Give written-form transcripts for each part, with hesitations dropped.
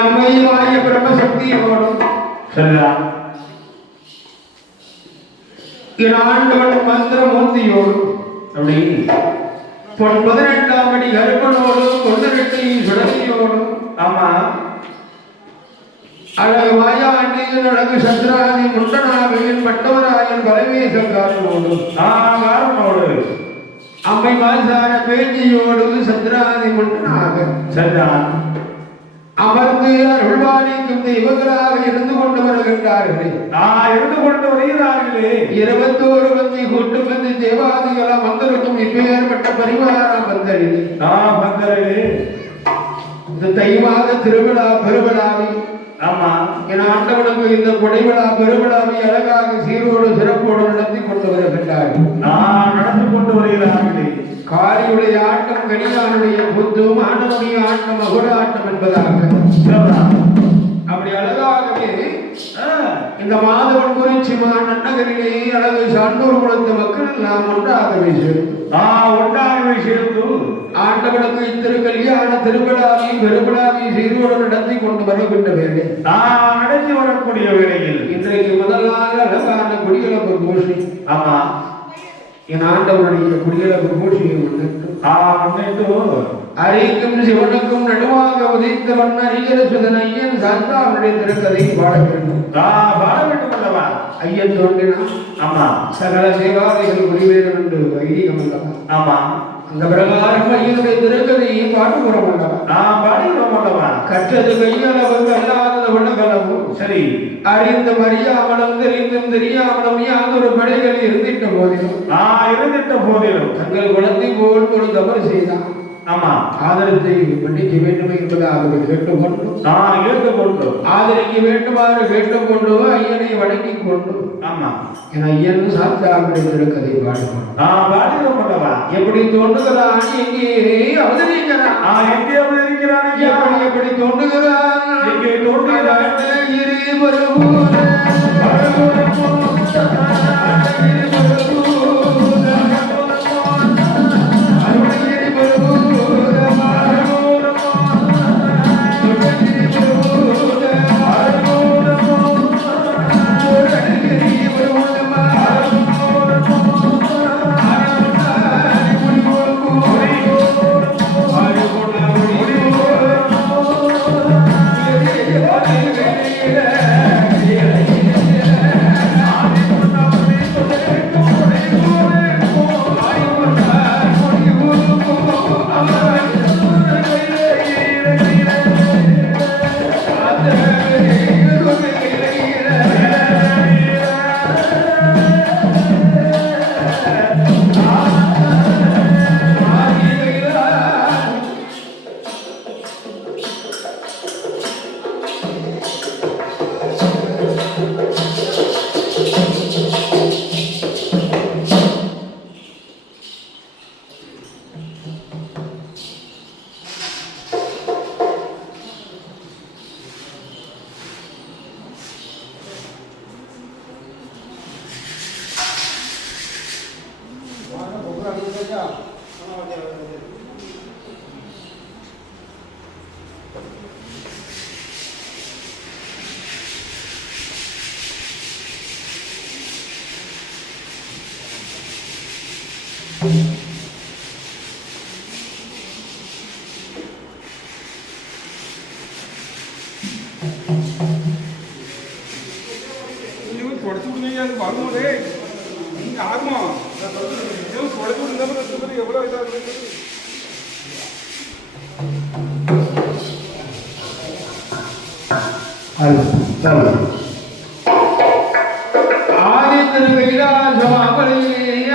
அம்மையுமாய பிரம்மசக்தியோடும் சரிதான் என் ஆண்டவன் மந்திரமூர்த்தியோடும் அப்படி 18ஆம் அடி கருப்பனோடும் 12 சுடலையோடும் ஆமா அழகு மாயாண்டியின் அழகு சந்திராதி முண்டனாவையின் பட்டவராயன் பரமேசக்காரனோடும் காரணோடு அம்மை மாசான பேஞ்சியோடு சந்திராதி முண்டனாக சரிதான் அமர்ந்து அருள்வாணிக்கும் தெய்வங்களாக இருந்து கொண்டு வருகின்றார்களே இருந்து கொண்டு வருகிறார்களே 21 மந்தி கூட்டு மந்தி தேவாதிகளம் வந்திருக்கும் இப்பேற்பட்ட பரிவாரம் வந்தரிலே வந்தரிலே இந்த தைவாத திருவிழா பெருவிழாவை ஆமா என் ஆண்டவனுக்கு இந்த கொடைவிழா பெருவிழாவை அழகாக சீரோடு சிறப்போடு நடத்தி கொண்டு வருகின்றார்கள் நடத்தி கொண்டு வருகிறார்களே காரியுடைய ஆட்டம் கணியானுடைய புத்து மாணவனுடைய ஆட்டம் அகுர ஆட்டம் என்பதாக அப்படி அழகாகவே இந்த மாதவன் குறிச்சி நன்னகரிலே அழகு சான்றோர் குலத்து மக்கள் எல்லாம் ஒன்றாகவே சேர்ந்து ஆண்டவனுக்கு இத்திருக்கல்யாண திருவிழாவை பெருவிழாவை சீரோடு நடத்தி கொண்டு வருகின்ற வேலை நடத்தி வரக்கூடிய வேளையில் இன்றைக்கு முதலாக அழகான குடியிழப்பு கோஷி ஆமா என் ஆண்டவனுடைய குடியிழப்பு கோஷியை முன்னிட்டு அரிக்கும் சிவனுக்கும் நடுவாக உதைத்தவன் அறிகிற சுதனையன் சாந்தாவுடைய திருக்கதை பாட வேண்டும் அல்லவா ஐயன் தோன்றினான் ஆமா சகல சேவாதிகள் உரிவேதம் என்று ஐதீகம் அல்லவா ஆமா அந்த பிரகாரம் ஐயனுடைய திருக்கதையை பாடுகிறோம் அல்லவா பாடுகிறோம் அல்லவா கற்றது கையளவு அல்லாதது உலகளவு சரி அறிந்தும் அறியாமலும் தெரிந்தும் தெரியாமலும் யாதொரு படைகள் இருந்திட்ட போதிலும் தங்கள் குலத்தை போல் ஒரு தவறு செய்தான் ஆமா ஆதரத்தை மன்னிக்க வேண்டும் என்பதாக கேட்டுக்கொண்டு ஆதரிக்க வேண்டுமாறு கேட்டுக்கொண்டு ஐயனை வணங்கிக் கொண்டு ஆமா என் ஐயன் சாத்தாவுடைய திருக்கதை பாடுகிறோம் எப்படி தோன்றுகிறான் எங்கே அவதரிக்கிறான் எப்படி தோன்றுகிறான் எங்கே தோன்றுகிறான்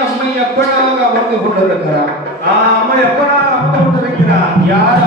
அம்மை எப்பனாக அமர்ந்து கொண்டிருக்கிறார் அம்மை எப்பனாக அமர்ந்து கொண்டிருக்கிறார் யார்